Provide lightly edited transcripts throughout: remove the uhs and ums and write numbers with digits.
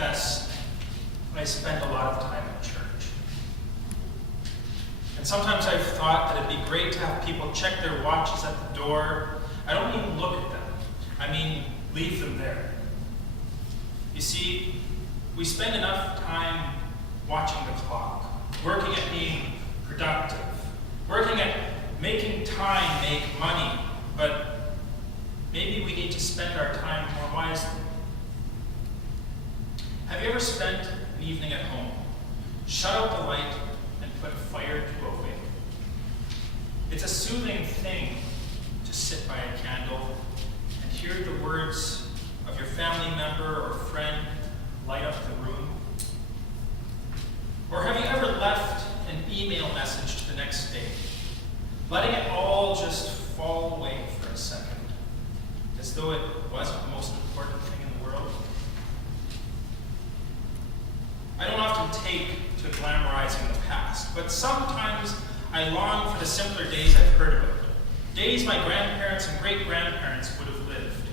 confess I spend a lot of time in church. And sometimes I've thought that it'd be great to have people check their watches at the door. I don't mean look at them. I mean leave them there. You see, we spend enough time watching the clock, working at being productive, working at making time make money, but maybe we need to spend our time more wisely. Have you ever spent an evening at home, shut out the light, and put fire to a wick? It's a soothing thing to sit by a candle and hear the words of your family member or friend light up the room. Or have you ever left an email message to the next day, letting it all just fall away for a second, as though it wasn't the most important thing in the world? I don't often take to glamorizing the past, but sometimes I long for the simpler days I've heard about, days my grandparents and great-grandparents would have lived.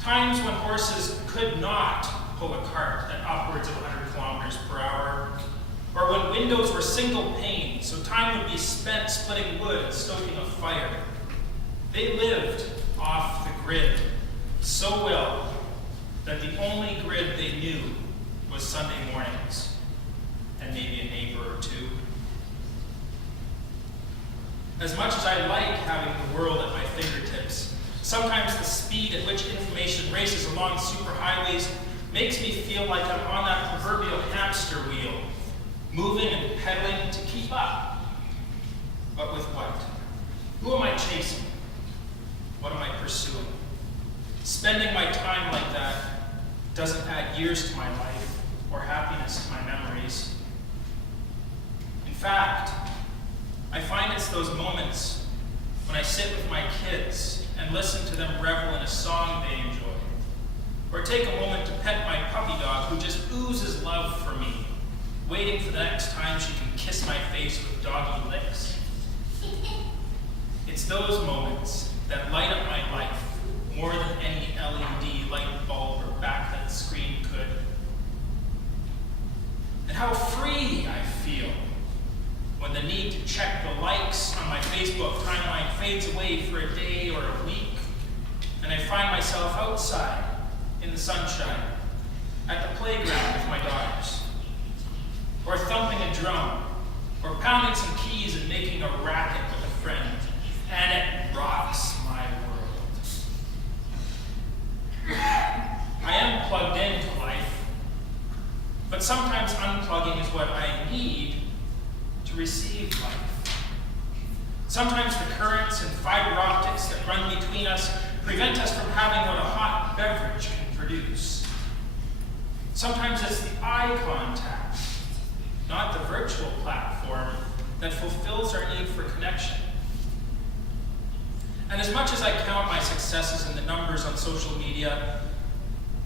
Times when horses could not pull a cart at upwards of 100 kilometers per hour, or when windows were single pane, so time would be spent splitting wood and stoking a fire. They lived off the grid so well that the only grid they knew was Sunday mornings, and maybe a neighbor or two. As much as I like having the world at my fingertips, sometimes the speed at which information races along superhighways makes me feel like I'm on that proverbial hamster wheel, moving and pedaling to keep up. But with what? Who am I chasing? What am I pursuing? Spending my time like that doesn't add years to my life or happiness to my memories. In fact, I find it's those moments when I sit with my kids and listen to them revel in a song they enjoy, or take a moment to pet my puppy dog who just oozes love for me, waiting for the next time she can kiss my face with doggy licks. It's those moments that light up my life more than any LED light bulb or backlit screen could. And how free I feel when the need to check the likes on my Facebook timeline fades away for a day or a week, and I find myself outside in the sunshine, at the playground with my daughters, or thumping a drum, or pounding some keys and making a racket with a friend, and it rocks my world. I am plugged into life, but sometimes unplugging is what I need to receive life. Sometimes the currents and fiber optics that run between us prevent us from having what a hot beverage can produce. Sometimes it's the eye contact, not the virtual platform, that fulfills our need for connection. And as much as I count my successes in the numbers on social media,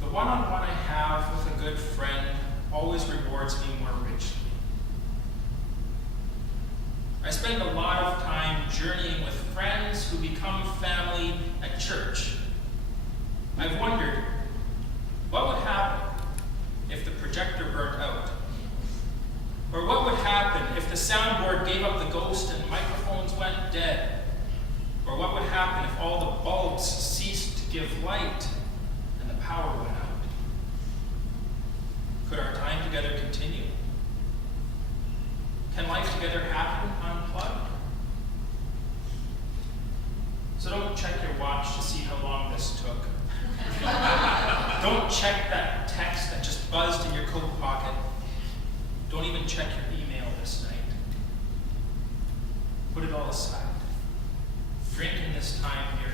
the one-on-one I have with a good friend always rewards me more richly. I spend a lot of time journeying with friends who become family at church. I've wondered, what would happen if the projector burnt out? Or what would happen if the soundboard gave up the ghost and microphones went dead? Or what would happen if all the bulbs ceased to give light and the power went out? Could our time together continue? Can life together happen unplugged? So don't check your watch to see how long this took. Don't check that text that just buzzed in your coat pocket. Don't even check your email this night. Put it all aside. Drink in this time here